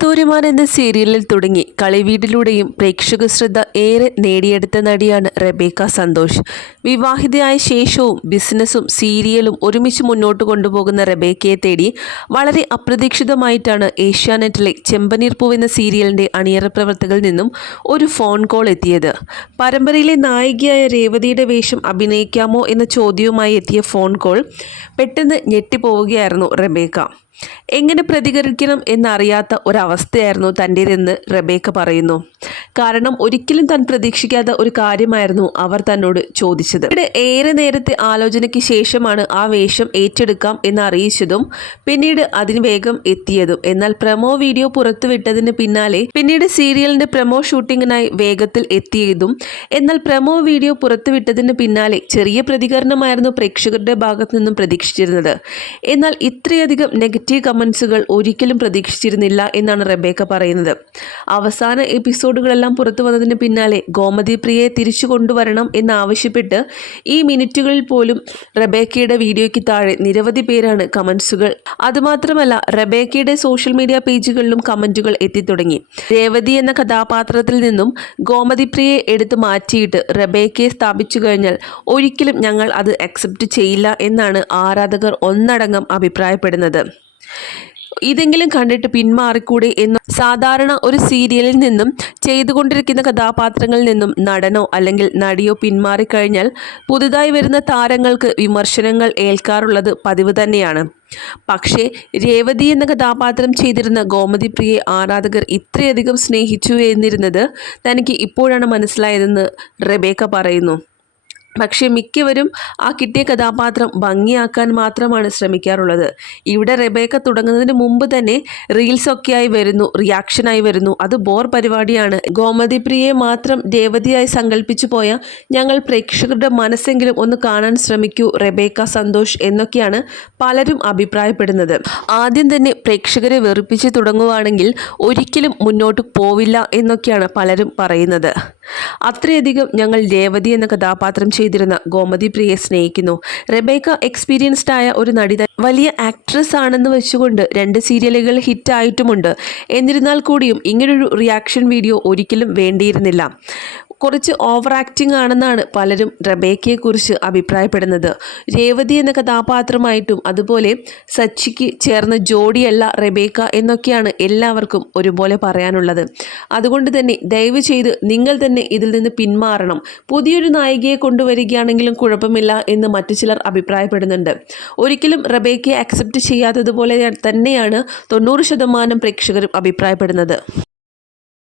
കസ്തൂരിമാൻ എന്ന സീരിയലിൽ തുടങ്ങി. കളിവീടിലൂടെയും പ്രേക്ഷക ശ്രദ്ധ ഏറെ നേടിയെടുത്ത നടിയാണ് റബേക്ക സന്തോഷ്. വിവാഹിതയായ ശേഷവും ബിസിനസ്സും സീരിയലും ഒരുമിച്ച് മുന്നോട്ട് കൊണ്ടുപോകുന്ന റബേക്കയെ തേടി വളരെ അപ്രതീക്ഷിതമായിട്ടാണ് ഏഷ്യാനെറ്റിലെ ചെമ്പനീർ പൂവ് എന്ന സീരിയലിന്റെ അണിയറ പ്രവർത്തകരിൽ നിന്നും ഒരു ഫോൺ കോൾ എത്തിയത്. പരമ്പരയിലെ നായികയായ രേവതിയുടെ വേഷം അഭിനയിക്കാമോ എന്ന ചോദ്യവുമായി എത്തിയ ഫോൺ കോൾ പെട്ടെന്ന് ഞെട്ടിപ്പോവുകയായിരുന്നു റബേക്ക. എങ്ങനെ പ്രതികരിക്കണം എന്നറിയാത്ത ഒരവസ്ഥയായിരുന്നു തന്റേതെന്ന് റബേക്ക പറയുന്നു. കാരണം ഒരിക്കലും താൻ പ്രതീക്ഷിക്കാത്ത ഒരു കാര്യമായിരുന്നു അവർ തന്നോട് ചോദിച്ചത്. ഇവിടെ ഏറെ നേരത്തെ ആലോചനയ്ക്ക് ശേഷമാണ് ആ വേഷം ഏറ്റെടുക്കാം എന്ന് അറിയിച്ചതും പിന്നീട് അതിന് വേഗം എത്തിയതും. എന്നാൽ പ്രമോ വീഡിയോ പുറത്തുവിട്ടതിന് പിന്നാലെ പിന്നീട് സീരിയലിന്റെ പ്രമോ ഷൂട്ടിങ്ങിനായി വേഗത്തിൽ എത്തിയതും എന്നാൽ പ്രമോ വീഡിയോ പുറത്തുവിട്ടതിന് പിന്നാലെ ചെറിയ പ്രതികരണമായിരുന്നു പ്രേക്ഷകരുടെ ഭാഗത്തു നിന്നും പ്രതീക്ഷിച്ചിരുന്നത്. എന്നാൽ ഇത്രയധികം നെഗറ്റീവ് കമന്റ്സുകൾ ഒരിക്കലും പ്രതീക്ഷിച്ചിരുന്നില്ല എന്നാണ് റബേക്ക പറയുന്നത്. അവസാന എപ്പിസോഡുകളെല്ലാം പുറത്തു വന്നതിന് പിന്നാലെ ഗോമതി പ്രിയയെ തിരിച്ചു കൊണ്ടുവരണം എന്നാവശ്യപ്പെട്ട് ഈ മിനിറ്റുകളിൽ പോലും റബേക്കയുടെ വീഡിയോയ്ക്ക് താഴെ നിരവധി പേരാണ് കമൻസുകൾ അതുമാത്രമല്ല റബേക്കയുടെ സോഷ്യൽ മീഡിയ പേജുകളിലും കമന്റുകൾ എത്തിത്തുടങ്ങി. രേവതി എന്ന കഥാപാത്രത്തിൽ നിന്നും ഗോമതി പ്രിയയെ എടുത്തു മാറ്റിയിട്ട് റബേക്കയെ സ്ഥാപിച്ചു കഴിഞ്ഞാൽ ഒരിക്കലും ഞങ്ങൾ അത് അക്സെപ്റ്റ് ചെയ്യില്ല എന്നാണ് ആരാധകർ ഒന്നടങ്കം അഭിപ്രായപ്പെടുന്നത്. ഇതെങ്കിലും കണ്ടിട്ട് പിന്മാറിക്കൂടെ എന്ന് സാധാരണ ഒരു സീരിയലിൽ നിന്നും ചെയ്തുകൊണ്ടിരിക്കുന്ന കഥാപാത്രങ്ങളിൽ നിന്നും നടനോ അല്ലെങ്കിൽ നടിയോ പിന്മാറിക്കഴിഞ്ഞാൽ പുതുതായി വരുന്ന താരങ്ങൾക്ക് വിമർശനങ്ങൾ ഏൽക്കാറുള്ളത് പതിവ് തന്നെയാണ്. പക്ഷേ രേവതി എന്ന കഥാപാത്രം ചെയ്തിരുന്ന ഗോമതി പ്രിയെ ആരാധകർ ഇത്രയധികം സ്നേഹിച്ചു എന്നിരുന്നത് തനിക്ക് ഇപ്പോഴാണ് മനസ്സിലായതെന്ന് റെബേക്ക പറയുന്നു. പക്ഷേ മിക്കവരും ആ കിട്ടിയ കഥാപാത്രം ഭംഗിയാക്കാൻ മാത്രമാണ് ശ്രമിക്കാറുള്ളത്. ഇവിടെ റെബേക്ക തുടങ്ങുന്നതിന് മുമ്പ് തന്നെ റീൽസൊക്കെയായി വരുന്നു റിയാക്ഷനായി വരുന്നു. അത് ബോർ പരിപാടിയാണ്. ഗോമതി പ്രിയെ മാത്രം ദേവതിയായി സങ്കല്പിച്ചു പോയ ഞങ്ങൾ പ്രേക്ഷകരുടെ മനസ്സെങ്കിലും ഒന്ന് കാണാൻ ശ്രമിക്കൂ റെബേക്ക സന്തോഷ് എന്നൊക്കെയാണ് പലരും അഭിപ്രായപ്പെടുന്നത്. ആദ്യം തന്നെ പ്രേക്ഷകരെ വെറുപ്പിച്ച് തുടങ്ങുവാണെങ്കിൽ ഒരിക്കലും മുന്നോട്ട് പോവില്ല എന്നൊക്കെയാണ് പലരും പറയുന്നത്. അത്രയധികം ഞങ്ങൾ രേവതി എന്ന കഥാപാത്രം ചെയ്തിരുന്ന ഗോമതി പ്രിയെ സ്നേഹിക്കുന്നു. റെബേക്ക എക്സ്പീരിയൻസ്ഡ് ആയ ഒരു നടി വലിയ ആക്ട്രസ് ആണെന്ന് വെച്ചുകൊണ്ട് രണ്ട് സീരിയലുകൾ ഹിറ്റ് ആയിട്ടുമുണ്ട്. എന്നിരുന്നാൽ കൂടിയും ഇങ്ങനൊരു റിയാക്ഷൻ വീഡിയോ ഒരിക്കലും വേണ്ടിയിരുന്നില്ല. കുറച്ച് ഓവർ ആക്ടിംഗ് ആണെന്നാണ് പലരും റബേക്കയെക്കുറിച്ച് അഭിപ്രായപ്പെടുന്നത്. രേവതി എന്ന കഥാപാത്രമായിട്ടും അതുപോലെ സച്ചിക്ക് ചേർന്ന ജോഡിയല്ല റബേക്ക എന്നൊക്കെയാണ് എല്ലാവർക്കും ഒരുപോലെ പറയാനുള്ളത്. അതുകൊണ്ട് തന്നെ ദയവ് ചെയ്ത് നിങ്ങൾ തന്നെ ഇതിൽ നിന്ന് പിന്മാറണം. പുതിയൊരു നായികയെ കൊണ്ടുവരികയാണെങ്കിലും കുഴപ്പമില്ല എന്ന് മറ്റു ചിലർ അഭിപ്രായപ്പെടുന്നുണ്ട്. ഒരിക്കലും റബേക്കയെ അക്സെപ്റ്റ് ചെയ്യാത്തതുപോലെ തന്നെയാണ് തൊണ്ണൂറ് ശതമാനം പ്രേക്ഷകരും അഭിപ്രായപ്പെടുന്നത്.